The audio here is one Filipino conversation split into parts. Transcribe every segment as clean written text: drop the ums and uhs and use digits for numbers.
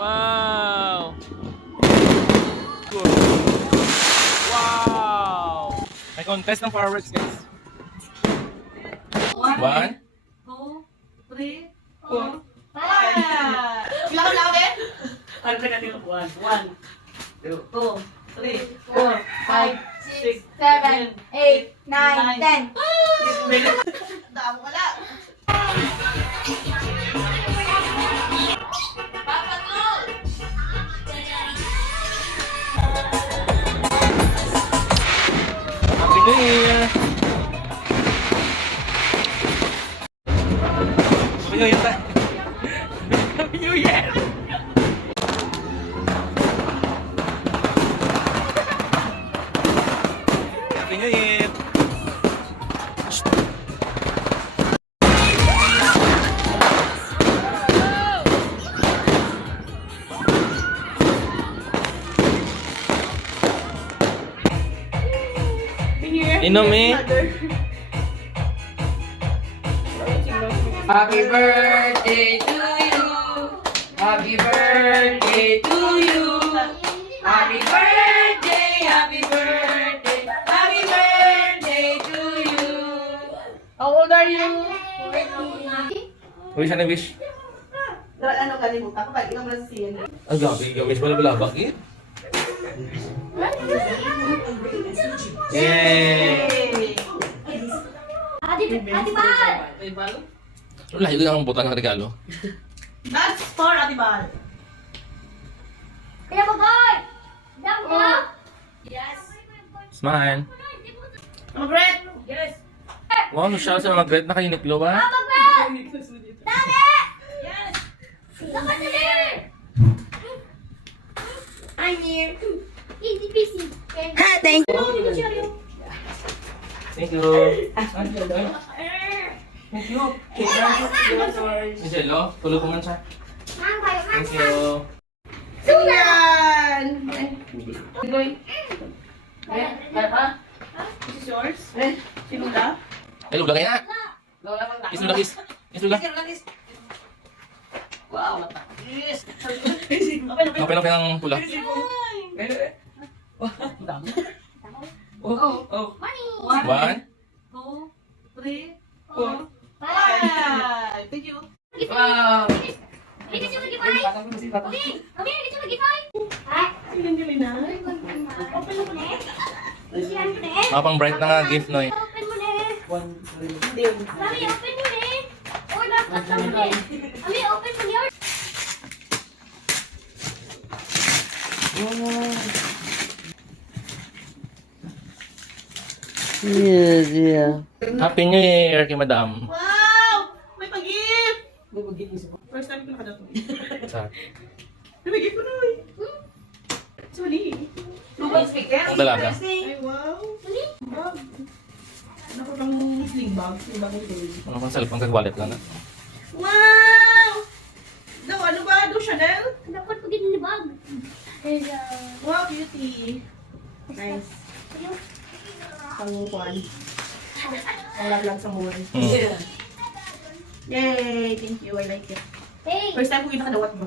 Wow! Good. Wow! May contest ng fireworks, guys. 1, 2, 3, 4. 5. Bilang namin? Ano ka natin? 1, 2, 3, 4, 5, 6, 7, 8, 9, 10. Damo ka na. Happy New Year! Happy New Year tayo! Happy New Year! Happy New Year! Inom eh! Happy birthday to you. Happy birthday to you. Happy birthday, happy birthday, happy birthday to you. How old are you? Wish na wish. Ano kalimutan ko? Ikaw mo siya. Ang gabi, wish mo na balabak eh. Yay! Ate Bal! Layo din ang butang ng regalo. That's for Atibal. Pinapagay! Dam ka! Smile. Mag-red? Yes. Wow, social sa mga great na kayo Niklo ba? Dali! Yes! Dapat dali! I'm here. Easy peasy. Ha, thank you. Thank you. Thank you. Michelle, tulog ko man siya. Thank you. Yan! Goy. This is yours? Sinula? Ay, lula kayo na. Kiss lula, kiss. Kiss lula. Wow. Yes. Okay ang pula. Oh. 1, 2, 3, 4, 4. 5. Thank you. Wow. Hindi kasi mag-gifay. Kami, hindi kasi mag-gifay. Ha? Galing na. Open mo na eh. Isiyan mo na eh. Mapang bright na nga gift, Noy. Open mo na eh. Hindi. Mami, open mo na eh. Uy, laptop mo na eh. Mami, open mo na. Happy New Year kay Madam. Wow! May pag-gift! First time ko nakadato. May gift ko na eh. Sorry. Lubang speaker? Ang dalaga. Ay, wow. Bag. Naku pang sling bag. Sling bag ito. Ano kang cellphone kag-wallet lang na? Wow! Daw, ano ba? Do Chanel? Dapat pagin ni bag. Wow, beauty. Nice. Pangukuan. Ang lang sa buwan. Yay! Thank you. I like it. Hey. First time ko yung nakadawat mo.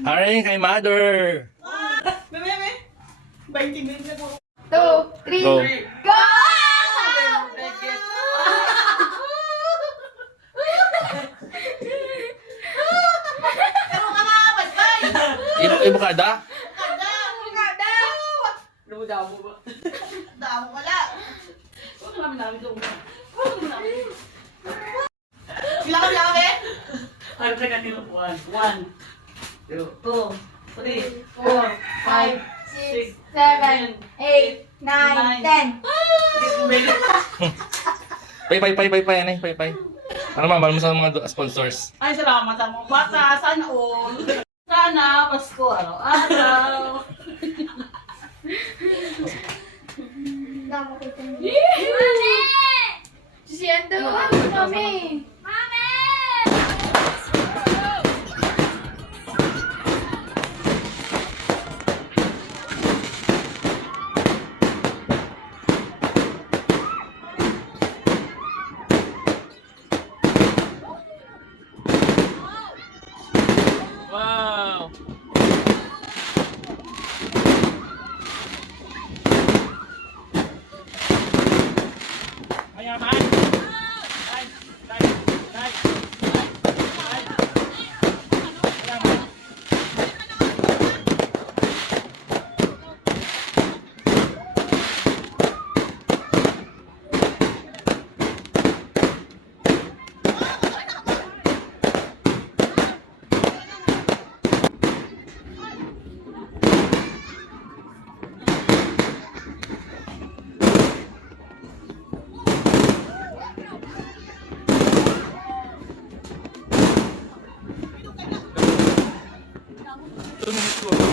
Haring kay Mother. Bebe! 20 minutes na po. 2, 3, Go. go! Pero ka nga, bye-bye! Ibukada? Damo ba? Damo wala. Huwag namin doon. Bilang kami? Ano ka natin? 1, 2, 3, 4, 5, 6, 7, 8, 9, 10. Pay, anay, pay. Ano mabal mo sa mga sponsors? Ay, salamat sa mga bata. Sana all. Sana, Pasko, araw-araw. Mami! Sisiendo! Mami! Mami! Wow! 2 minutes ko.